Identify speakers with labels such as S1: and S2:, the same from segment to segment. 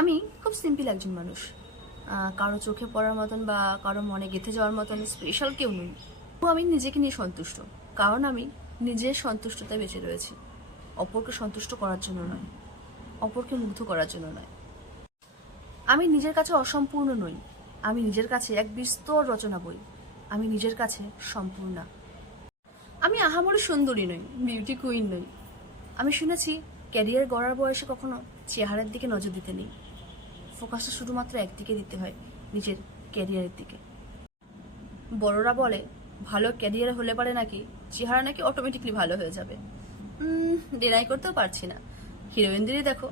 S1: আমি খুব সিম্পল একজন মানুষ। কারও চোখে পড়ার মতন বা কারও মনে গেঁথে যাওয়ার মতন স্পেশাল কেউ নই। তো আমি নিজেকে নিয়ে সন্তুষ্ট, কারণ আমি নিজের সন্তুষ্টতায় বেঁচে রয়েছি। অপরকে সন্তুষ্ট করার জন্য নয়, অপরকে মুগ্ধ করার জন্য নয়। আমি নিজের কাছে অসম্পূর্ণ নই, আমি নিজের কাছে এক বিস্তর রচনা বই, আমি নিজের কাছে সম্পূর্ণা আমি আহামরি সুন্দরী নই বিউটি কুইন নই। আমি শুনেছি ক্যারিয়ার গড়ার বয়সে কখনো চেহারার দিকে নজর দিতে নেই। ফোকাসটা শুধুমাত্র একদিকে দিতে হয়, নিজের ক্যারিয়ারের দিকে। বড়রা বলে, ভালো ক্যারিয়ার হলে পারে নাকি, চেহারা নাকি অটোমেটিকলি ভালো হয়ে যাবে? ডিনাই করতেও পারছি না। হিরোইনদেরই দেখো।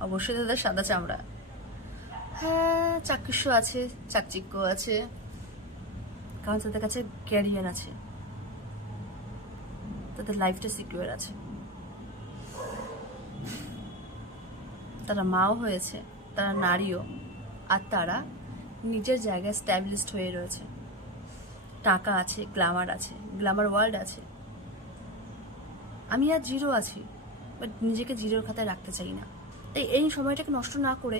S1: অবশ্যই তাদের সাদা চামড়া। হ্যাঁ চাক্ষুষ আছে, চাকচিক্য আছে। কারণ তাদের কাছে ক্যারিয়ার আছে। তাদের লাইফটা সিকিউর আছে। তারা মাও হয়েছে, তারা নারীও, আর তারা নিজের জায়গায় স্ট্যাবলিশড হয়ে রয়েছে। টাকা আছে গ্ল্যামার আছে গ্ল্যামার ওয়ার্ল্ড আছে। আমি আর জিরো আছি বাট নিজেকে জিরোর খাতায় রাখতে চাই না। তাই এই সময়টাকে নষ্ট না করে,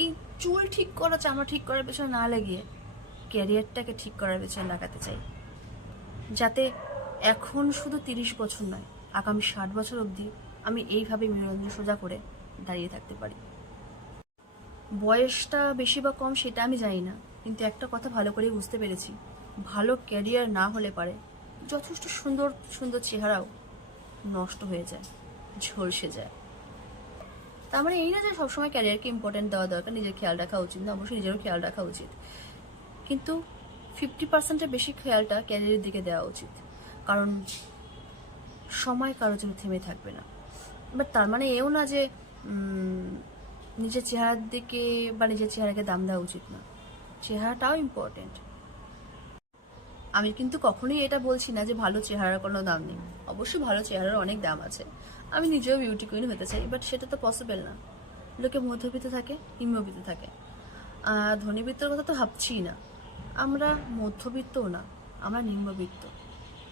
S1: এই চুল ঠিক করা, চামড়া ঠিক করার পেছনে না লাগিয়ে ক্যারিয়ারটাকে ঠিক করার পেছনে লাগাতে চাই। যাতে এখন শুধু তিরিশ বছর নয়, আগামী ষাট বছর অবধি আমি এইভাবে মেরুদণ্ড সোজা করে দাঁড়িয়ে থাকতে পারি। বয়সটা বেশি বা কম সেটা আমি জানি না, কিন্তু একটা কথা ভালো করেই বুঝতে পেরেছি, ভালো ক্যারিয়ার না হলে পারে যথেষ্ট সুন্দর সুন্দর চেহারাও নষ্ট হয়ে যায়, ঝলসে যায়। তার মানে এই না যে সবসময় ক্যারিয়ারকে ইম্পর্টেন্ট দেওয়া দরকার, নিজের খেয়াল রাখা উচিত না, অবশ্যই নিজেরও খেয়াল রাখা উচিত। কিন্তু ফিফটি পার্সেন্টের বেশি খেয়ালটা ক্যারিয়ারের দিকে দেওয়া উচিত। কারণ সময় কারোর জন্য থেমে থাকবে না। বাট তার মানে এও না যে নিজের চেহারার দিকে বা নিজের চেহারাকে দাম দেওয়া উচিত না। চেহারাটাও ইম্পর্টেন্ট আমি কিন্তু কখনোই এটা বলছি না যে ভালো চেহারার কোনো দাম নেই। অবশ্যই ভালো চেহারার অনেক দাম আছে। আমি নিজেও বিউটি কুইন হতে চাই বাট সেটা তো পসিবল না। লোকে মধ্যবিত্ত থাকে, নিম্নবিত্ত থাকে। আর ধনীবিত্তর কথা তো ভাবছি না। আমরা মধ্যবিত্তও না, আমরা নিম্নবিত্ত।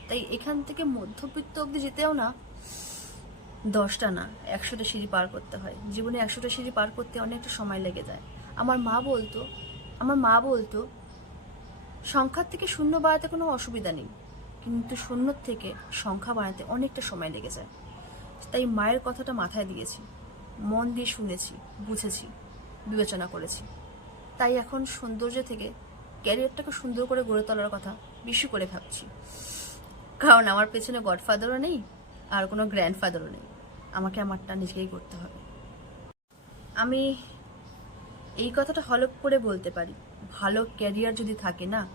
S1: তাই এখান থেকে মধ্যবিত্ত অবধি যেতেও না দশটা না, একশোটা সিঁড়ি পার করতে হয়। জীবনে একশোটা সিঁড়ি পার করতে অনেকটা সময় লেগে যায়। আমার মা বলতো, আমার মা বলতো, সংখ্যার থেকে শূন্য বাড়াতে কোনো অসুবিধা নেই, কিন্তু শূন্যর থেকে সংখ্যা বাড়াতে অনেকটা সময় লেগে যায়। তাই মায়ের কথাটা মাথায় দিয়েছি, মন দিয়ে শুনেছি, বুঝেছি, বিবেচনা করেছি। তাই এখন সৌন্দর্য থেকে ক্যারিয়ারটাকে সুন্দর করে গড়ে তোলার কথা বেশি করে ভাবছি। কারণ আমার পেছনে গডফাদারও নেই আর কোনো গ্র্যান্ডফাদারও নেই। আমাকে আমারটা নিজেকেই করতে হবে। আমি এই কথাটা হলপ করে বলতে পারি, ভালো ক্যারিয়ার যদি থাকে না,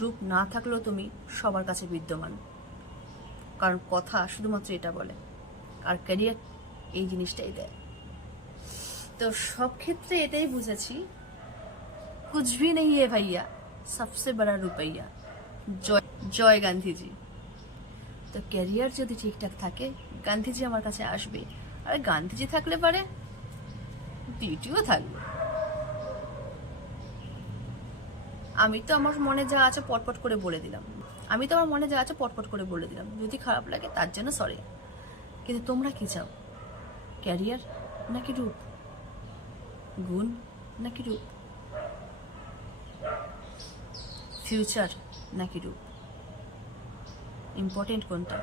S1: রূপ না থাকলেও তুমি সবার কাছে বিদ্যমান। কারণ কথা শুধুমাত্র এটা বলে, আর ক্যারিয়ার এই জিনিসটাই দেয়। তো সব ক্ষেত্রে এটাই বুঝেছি কুচবি নেই এ ভাইয়া সবসে বড় রূপাইয়া। জয় জয় গান্ধীজি। তো ক্যারিয়ার যদি ঠিকঠাক থাকে, গান্ধীজি আমার কাছে আসবে। আর গান্ধীজি থাকলে পারে বিউটিও থাকবে। আমি তো আমার মনে যা আছে পটপট করে বলে দিলাম। আমি তো আমার মনে যা আছে পটপট করে বলে দিলাম। যদি খারাপ লাগে তার জন্য সরি কিন্তু তোমরা কি চাও? ক্যারিয়ার নাকি রূপ? গুণ নাকি রূপ? ফিউচার নাকি রূপ? ইম্পর্টেন্ট কোনটা